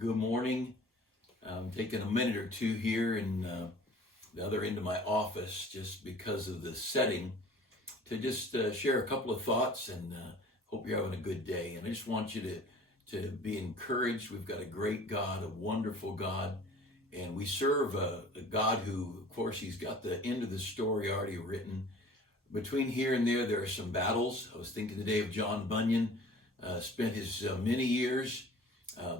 Good morning. I'm taking a minute or two here in the other end of my office just because of the setting to just share a couple of thoughts and hope you're having a good day. And I just want you to be encouraged. We've got a great God, a wonderful God, and we serve a God who, of course, he's got the end of the story already written. Between here and there are some battles. I was thinking today of John Bunyan, spent his many years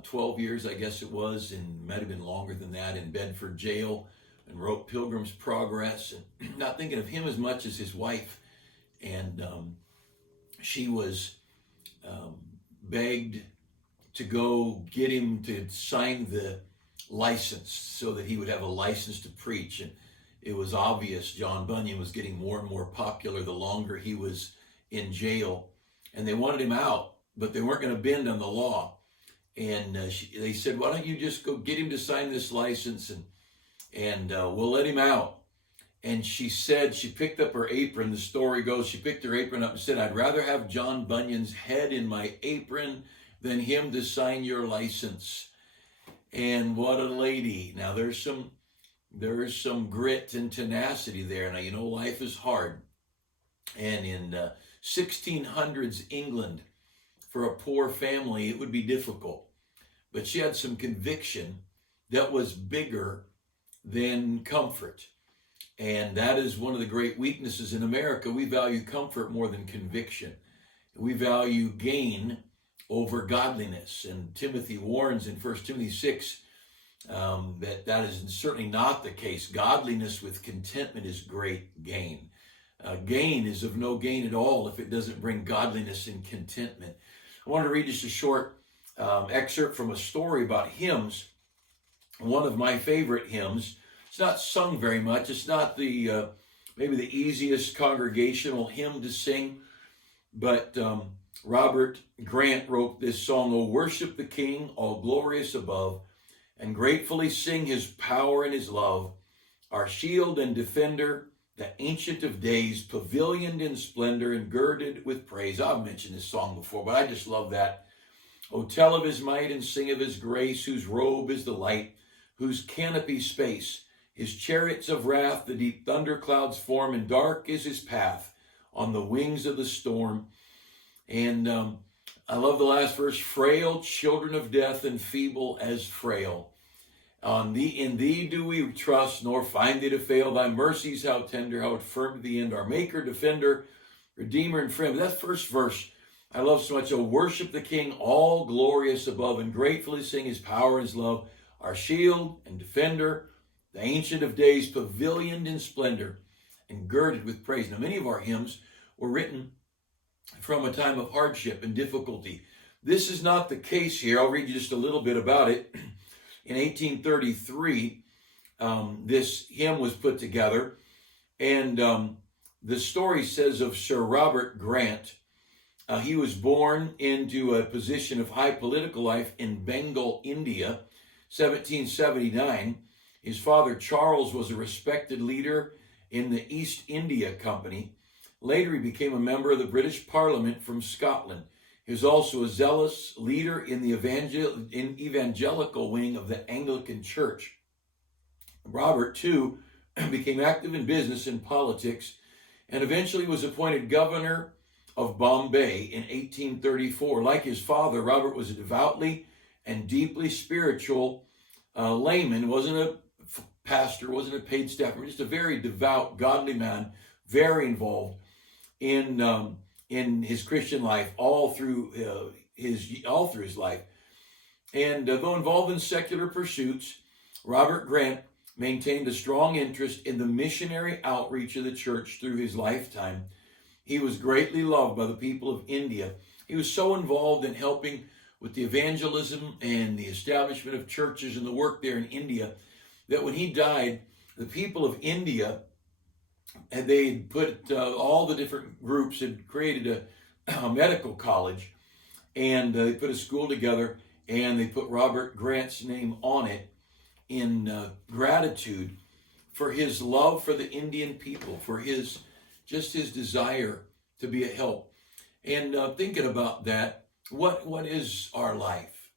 12 years, I guess it was, and might have been longer than that, in Bedford jail, and wrote Pilgrim's Progress, and not thinking of him as much as his wife. And she was begged to go get him to sign the license so that he would have a license to preach. And it was obvious John Bunyan was getting more and more popular the longer he was in jail. And they wanted him out, but they weren't going to bend on the law. And they said, why don't you just go get him to sign this license and we'll let him out. And she said, she picked up her apron. The story goes, she picked her apron up and said, I'd rather have John Bunyan's head in my apron than him to sign your license. And what a lady. Now there is some grit and tenacity there. Now, you know, life is hard. And in 1600s England, for a poor family, it would be difficult. But she had some conviction that was bigger than comfort. And that is one of the great weaknesses in America. We value comfort more than conviction. We value gain over godliness. And Timothy warns in 1 Timothy 6 that is certainly not the case. Godliness with contentment is great gain. Gain is of no gain at all if it doesn't bring godliness and contentment. I wanted to read just a short excerpt from a story about hymns. One of my favorite hymns. It's not sung very much. It's not the maybe the easiest congregational hymn to sing, but Robert Grant wrote this song, "O worship the King, all glorious above, and gratefully sing his power and his love, our shield and defender, the Ancient of Days, pavilioned in splendor and girded with praise." I've mentioned this song before, but I just love that. "O tell of his might and sing of his grace, whose robe is the light, whose canopy space, his chariots of wrath the deep thunder clouds form, and dark is his path on the wings of the storm." And I love the last verse, "Frail children of death and feeble as frail. In thee do we trust, nor find thee to fail. Thy mercies how tender, how firm to the end. Our maker, defender, redeemer, and friend." But that first verse I love so much. "O worship the King, all glorious above, and gratefully sing his power and his love. Our shield and defender, the Ancient of Days, pavilioned in splendor and girded with praise." Now, many of our hymns were written from a time of hardship and difficulty. This is not the case here. I'll read you just a little bit about it. In 1833, this hymn was put together, and the story says of Sir Robert Grant. He was born into a position of high political life in Bengal, India, 1779. His father, Charles, was a respected leader in the East India Company. Later, he became a member of the British Parliament from Scotland. He was also a zealous leader in the evangelical wing of the Anglican Church. Robert, too, became active in business and politics, and eventually was appointed governor of Bombay in 1834. Like his father, Robert was a devoutly and deeply spiritual layman. Wasn't a pastor, wasn't a paid staffer, just a very devout, godly man, very involved in his Christian life all through his life. And though involved in secular pursuits, Robert Grant maintained a strong interest in the missionary outreach of the church through his lifetime. He was greatly loved by the people of India. He was so involved in helping with the evangelism and the establishment of churches and the work there in India that when he died, the people of India, and they put all the different groups had created a medical college, and they put a school together, and they put Robert Grant's name on it in gratitude for his love for the Indian people, for his desire to be a help. And thinking about that, what is our life?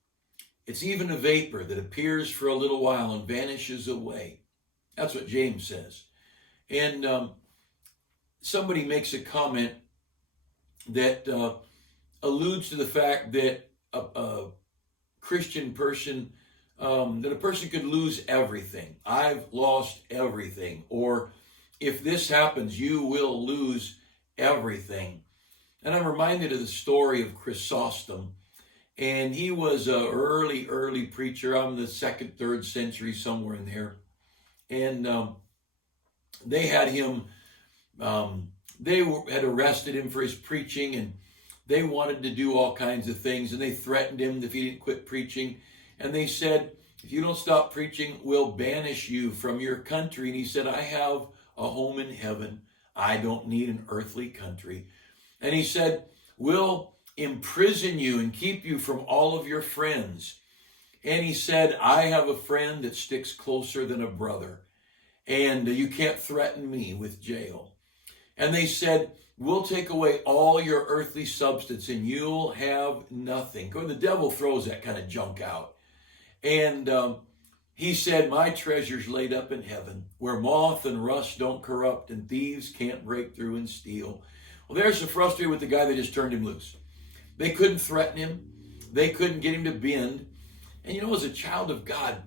It's even a vapor that appears for a little while and vanishes away. That's what James says. And somebody makes a comment that alludes to the fact that a Christian person, that a person could lose everything. I've lost everything. Or if this happens, you will lose everything. And I'm reminded of the story of Chrysostom. And he was an early preacher. I'm the 2nd, 3rd century, somewhere in there. And they had him, had arrested him for his preaching, and they wanted to do all kinds of things, and they threatened him if he didn't quit preaching. And they said, if you don't stop preaching, we'll banish you from your country. And he said, I have a home in heaven. I don't need an earthly country. And he said, we'll imprison you and keep you from all of your friends. And he said, I have a friend that sticks closer than a brother, and you can't threaten me with jail. And they said, we'll take away all your earthly substance and you'll have nothing. The devil throws that kind of junk out. And he said, my treasure's laid up in heaven, where moth and rust don't corrupt and thieves can't break through and steal. Well, they're so frustrated with the guy, they just turned him loose. They couldn't threaten him. They couldn't get him to bend. And as a child of God,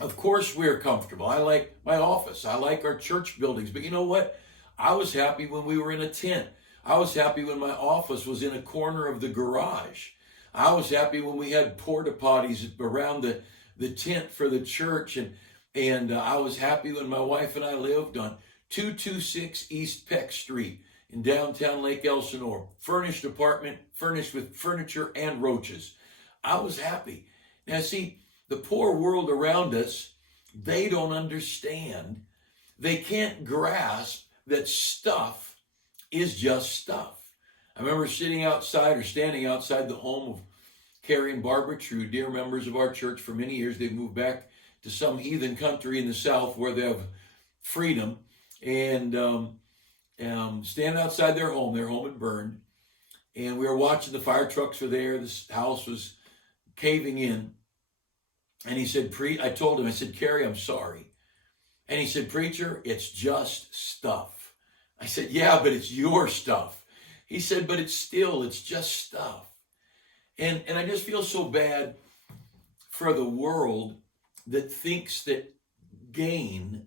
of course we're comfortable. I like my office. I like our church buildings. But you know what? I was happy when we were in a tent. I was happy when my office was in a corner of the garage. I was happy when we had porta potties around the tent for the church. And I was happy when my wife and I lived on 226 East Peck Street in downtown Lake Elsinore. Furnished apartment, furnished with furniture and roaches. I was happy. Now see, the poor world around us, they don't understand. They can't grasp that stuff is just stuff. I remember standing outside the home of Carrie and Barbara True, dear members of our church for many years. They've moved back to some heathen country in the South where they have freedom. And standing outside their home had burned. And we were watching, the fire trucks were there. This house was caving in. And he said, I told him, I said, Carrie, I'm sorry. And he said, preacher, it's just stuff. I said, yeah, but it's your stuff. He said, but it's just stuff. And I just feel so bad for the world that thinks that gain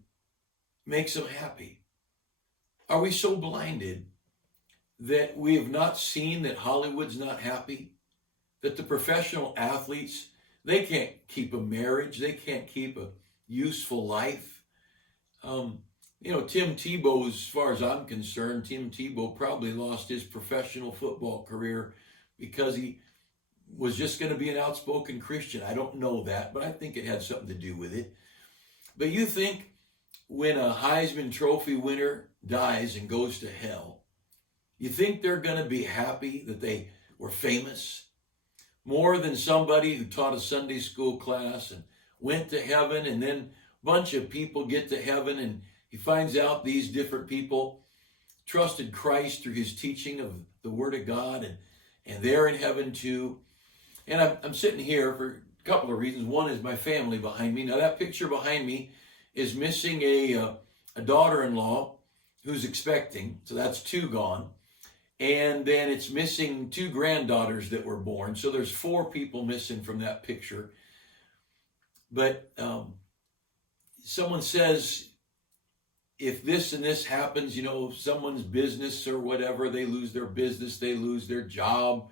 makes them happy. Are we so blinded that we have not seen that Hollywood's not happy? That the professional athletes, they can't keep a marriage. They can't keep a useful life. Tim Tebow, as far as I'm concerned, Tim Tebow probably lost his professional football career because he was just going to be an outspoken Christian. I don't know that, but I think it had something to do with it. But you think when a Heisman Trophy winner dies and goes to hell, you think they're going to be happy that they were famous? More than somebody who taught a Sunday school class and went to heaven, and then a bunch of people get to heaven and he finds out these different people trusted Christ through his teaching of the Word of God, and they're in heaven too. And I'm sitting here for a couple of reasons. One is my family behind me. Now that picture behind me is missing a daughter-in-law who's expecting, so that's 2 gone. And then it's missing 2 granddaughters that were born. So there's 4 people missing from that picture. But someone says, if this and this happens, someone's business or whatever, they lose their business, they lose their job,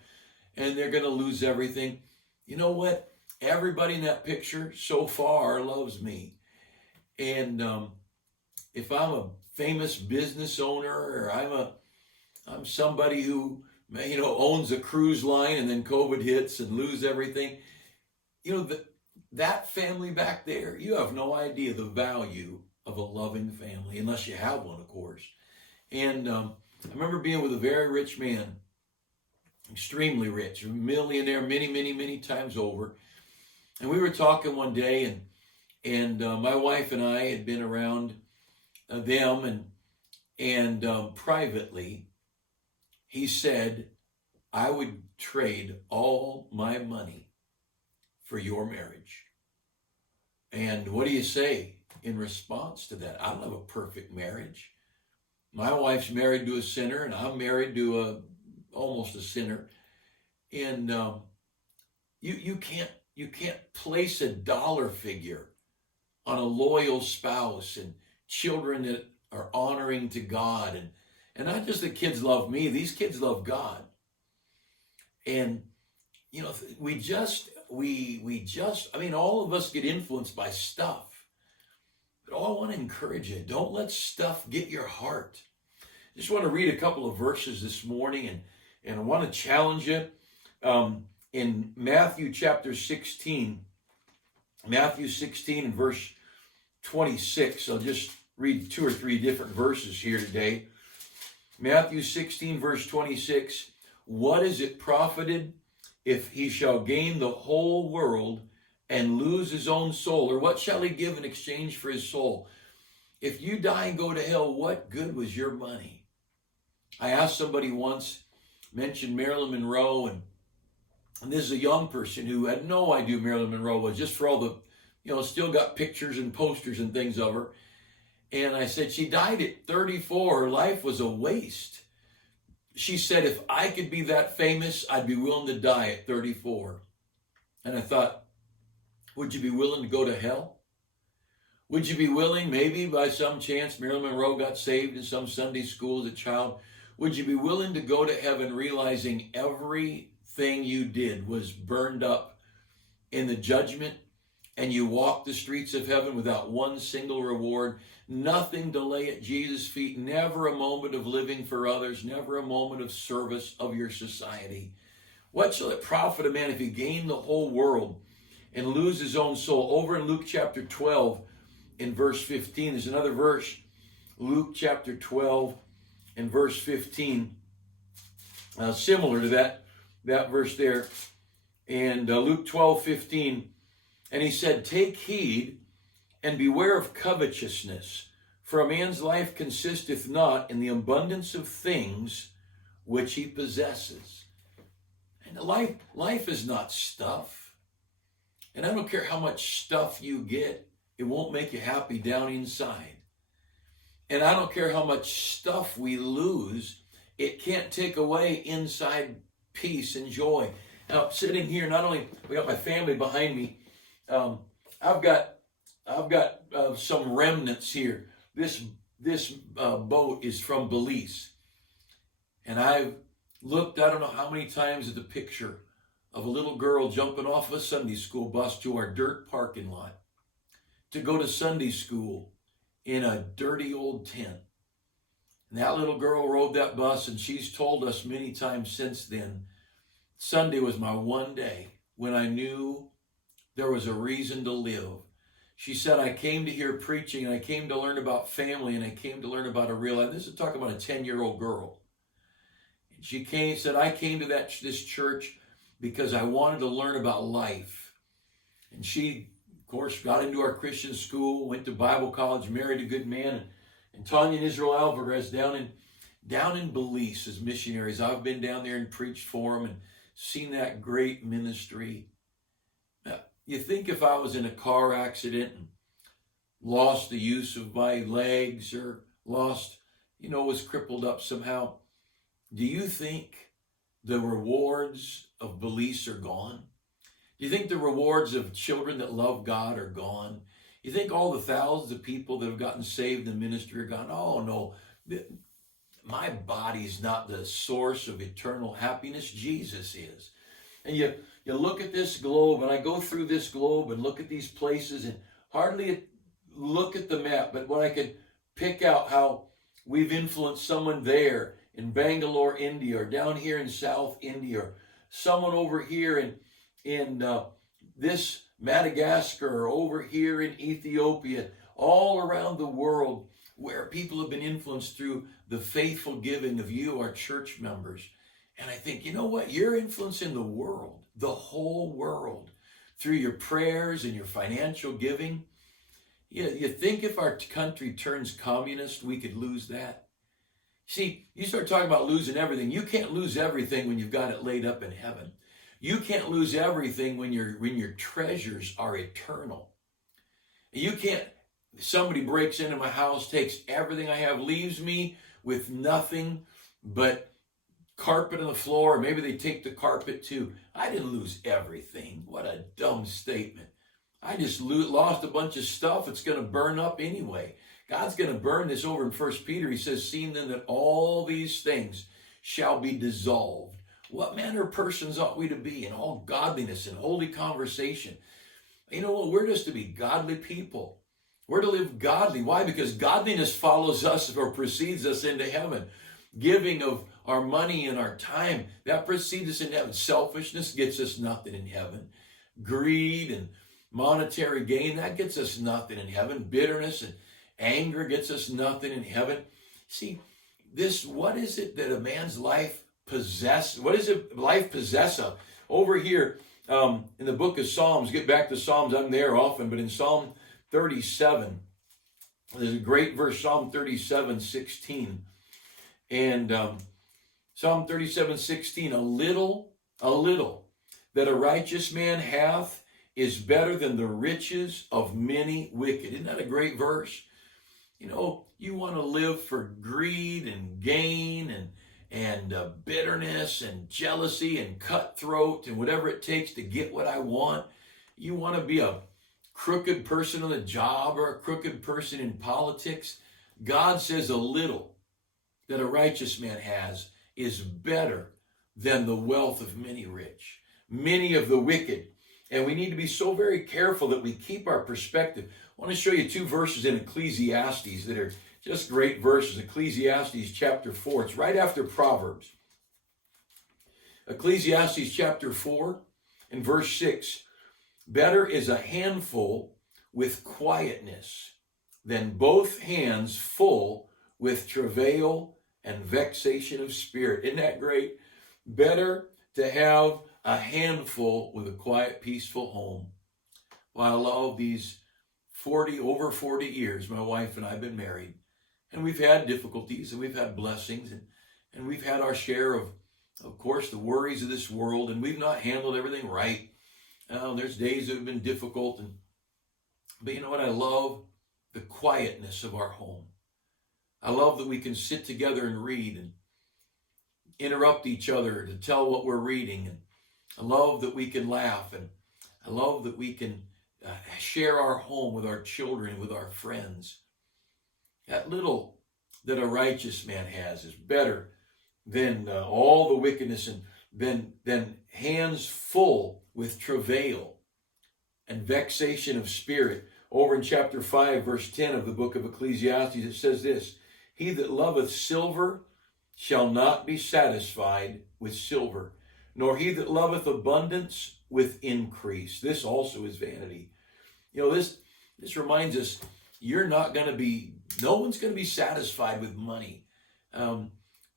and they're going to lose everything. You know what? Everybody in that picture so far loves me. And if I'm a famous business owner, or I'm somebody who, owns a cruise line and then COVID hits and lose everything, that family back there, you have no idea the value of a loving family, unless you have one, of course. And I remember being with a very rich man, extremely rich, a millionaire many, many, many times over. And we were talking one day, and my wife and I had been around them, and privately, he said, I would trade all my money for your marriage. And what do you say in response to that? I don't have a perfect marriage. My wife's married to a sinner, and I'm married to almost a sinner. And you can't place a dollar figure on a loyal spouse and children that are honoring to God. And not just the kids love me, these kids love God. And, you know, we just, I mean, all of us get influenced by stuff. But I want to encourage you, don't let stuff get your heart. I just want to read a couple of verses this morning, and I want to challenge you. In Matthew chapter 16, Matthew 16 and verse 26, I'll just read 2 or 3 different verses here today. Matthew 16 verse 26, what is it profited if he shall gain the whole world and lose his own soul? Or what shall he give in exchange for his soul? If you die and go to hell, what good was your money? I asked somebody once, mentioned Marilyn Monroe, and this is a young person who had no idea who Marilyn Monroe was, just for all the, you know, still got pictures and posters and things of her. And I said, she died at 34. Her life was a waste. She said, if I could be that famous, I'd be willing to die at 34. And I thought, would you be willing to go to hell? Would you be willing, maybe by some chance, Marilyn Monroe got saved in some Sunday school as a child. Would you be willing to go to heaven realizing everything you did was burned up in the judgment, and you walked the streets of heaven without one single reward, nothing to lay at Jesus' feet, never a moment of living for others, never a moment of service of your society? What shall it profit a man if he gain the whole world and lose his own soul? Over in Luke chapter 12, in verse 15, there's another verse, Luke chapter 12 and verse 15, similar to that verse there. And Luke 12:15, and he said, take heed and beware of covetousness, for a man's life consisteth not in the abundance of things which he possesses. And life is not stuff. And I don't care how much stuff you get, it won't make you happy down inside. And I don't care how much stuff we lose, it can't take away inside peace and joy. Now, sitting here, not only we got my family behind me, I've got some remnants here. This boat is from Belize, and I've looked I don't know how many times at the picture of a little girl jumping off a Sunday school bus to our dirt parking lot to go to Sunday school in a dirty old tent. And that little girl rode that bus, and she's told us many times since then, Sunday was my one day when I knew there was a reason to live. She said, I came to hear preaching, and I came to learn about family, and I came to learn about a real life. This is talking about a 10-year-old girl. And she said, I came to this church because I wanted to learn about life. And she, of course, got into our Christian school, went to Bible college, married a good man. And Tanya and Israel Alvarez down in Belize as missionaries. I've been down there and preached for them and seen that great ministry. Now, you think if I was in a car accident and lost the use of my legs or was crippled up somehow, do you think the rewards of Belize are gone? Do you think the rewards of children that love God are gone? You think all the thousands of people that have gotten saved in the ministry are gone? Oh, no. My body's not the source of eternal happiness. Jesus is. And you look at this globe, and I go through this globe and look at these places and hardly look at the map, but when I could pick out how we've influenced someone there in Bangalore, India, or down here in South India, or someone over here in this Madagascar, or over here in Ethiopia, all around the world, where people have been influenced through the faithful giving of you, our church members. And I think, you know what? You're influencing the world, the whole world, through your prayers and your financial giving. You think if our country turns communist, we could lose that? See, you start talking about losing everything. You can't lose everything when you've got it laid up in heaven. You can't lose everything when your treasures are eternal. You can't, somebody breaks into my house, takes everything I have, leaves me with nothing but carpet on the floor, or maybe they take the carpet too. I didn't lose everything. What a dumb statement. I just lost a bunch of stuff. It's going to burn up anyway. God's going to burn this over in 1 Peter. He says, seeing then that all these things shall be dissolved. What manner of persons ought we to be in all godliness and holy conversation? You know what? We're just to be godly people. We're to live godly. Why? Because godliness follows us or precedes us into heaven. Giving of our money and our time, that precedes us into heaven. Selfishness gets us nothing in heaven. Greed and monetary gain, that gets us nothing in heaven. Bitterness and anger gets us nothing in heaven. See, what is it that a man's life possess? What is it life possess of? Over here in the book of Psalms, get back to Psalms, I'm there often, but in Psalm 37, there's a great verse, Psalm 37:16. And Psalm 37:16, a little that a righteous man hath is better than the riches of many wicked. Isn't that a great verse? You know, you want to live for greed and gain and bitterness and jealousy and cutthroat and whatever it takes to get what I want. You want to be a crooked person on the job or a crooked person in politics. God says a little that a righteous man has is better than the wealth of many rich, many of the wicked. And we need to be so very careful that we keep our perspective. I want to show you two verses in Ecclesiastes that are just great verses. Ecclesiastes chapter 4. It's right after Proverbs. Ecclesiastes chapter 4 and verse 6. Better is a handful with quietness than both hands full with travail and vexation of spirit. Isn't that great? Better to have a handful with a quiet, peaceful home. Well, I love these over 40 years, my wife and I have been married. And we've had difficulties and we've had blessings and we've had our share of course, the worries of this world, and we've not handled everything right. There's days that have been difficult. But you know what? I love the quietness of our home. I love that we can sit together and read and interrupt each other to tell what we're reading. And I love that we can laugh. And I love that we can share our home with our children, with our friends. That little that a righteous man has is better than all the wickedness and than hands full with travail and vexation of spirit. Over in chapter 5, verse 10 of the book of Ecclesiastes, it says this: he that loveth silver shall not be satisfied with silver, nor he that loveth abundance with increase. This also is vanity. You know, this reminds us, no one's going to be satisfied with money.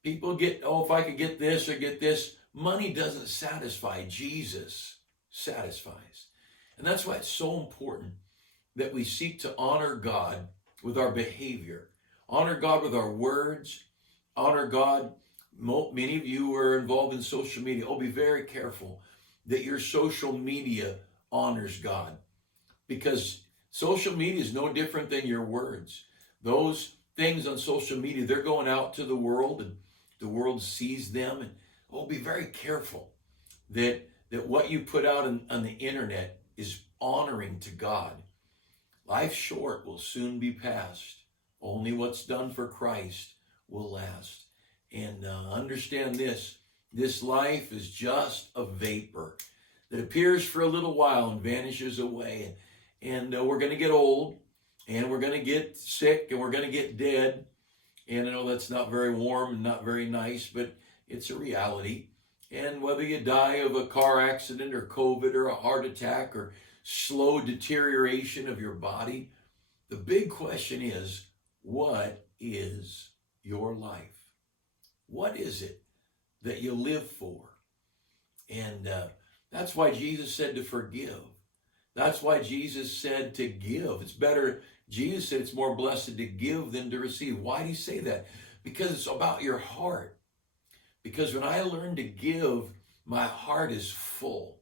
People get, if I could get this or get this. Money doesn't satisfy. Jesus satisfies. And that's why it's so important that we seek to honor God with our behavior, honor God with our words, honor God. Many of you are involved in social media. Oh, be very careful that your social media honors God, because social media is no different than your words. Those things on social media, they're going out to the world and the world sees them. And oh, be very careful that what you put out on the internet is honoring to God. Life's short, will soon be past. Only what's done for Christ will last. And understand this life is just a vapor that appears for a little while and vanishes away. And we're going to get old, and we're going to get sick, and we're going to get dead. And I know that's not very warm and not very nice, but it's a reality. And whether you die of a car accident or COVID or a heart attack or slow deterioration of your body, the big question is, what is your life? What is it that you live for? And that's why Jesus said to forgive. That's why Jesus said to give. It's better, Jesus said it's more blessed to give than to receive. Why did he say that? Because it's about your heart. Because when I learned to give my heart is full.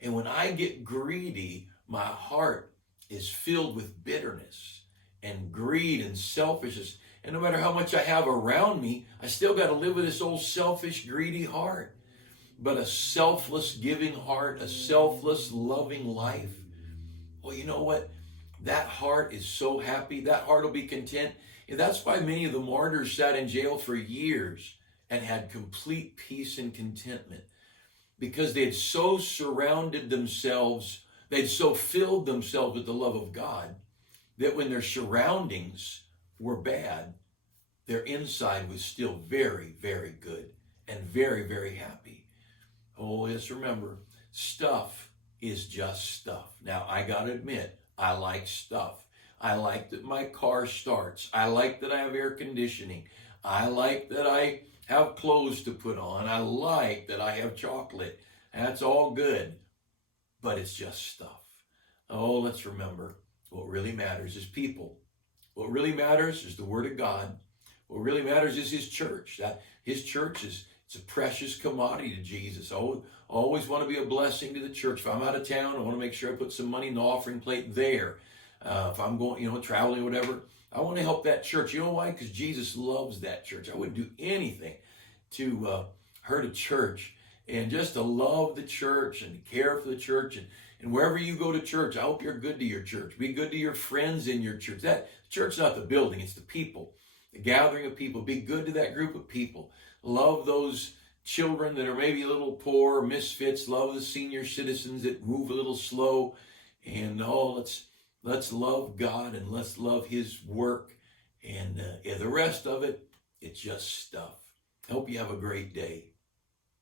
And when I get greedy, my heart is filled with bitterness and greed and selfishness. And no matter how much I have around me, I still got to live with this old selfish, greedy heart. But a selfless giving heart, a selfless loving life, well, you know what? That heart is so happy. That heart will be content. And that's why many of the martyrs sat in jail for years and had complete peace and contentment, because they had so surrounded themselves, they'd so filled themselves with the love of God, that when their surroundings were bad, their inside was still very, very good and very, very happy. Oh, yes, remember, stuff is just stuff. Now, I got to admit, I like stuff. I like that my car starts. I like that I have air conditioning. I like that I have clothes to put on. I like that I have chocolate. That's all good, but it's just stuff. Oh, let's remember, what really matters is people. What really matters is the Word of God. What really matters is His church. That His church it's a precious commodity to Jesus. I always want to be a blessing to the church. If I'm out of town, I want to make sure I put some money in the offering plate there. If I'm going, traveling or whatever, I want to help that church. You know why? Because Jesus loves that church. I wouldn't do anything to hurt a church. And just to love the church and to care for the church. And wherever you go to church, I hope you're good to your church. Be good to your friends in your church. That church's not the building, it's the people. The gathering of people. Be good to that group of people. Love those children that are maybe a little poor, misfits. Love the senior citizens that move a little slow. And let's love God and let's love His work. And the rest of it, it's just stuff. I hope you have a great day.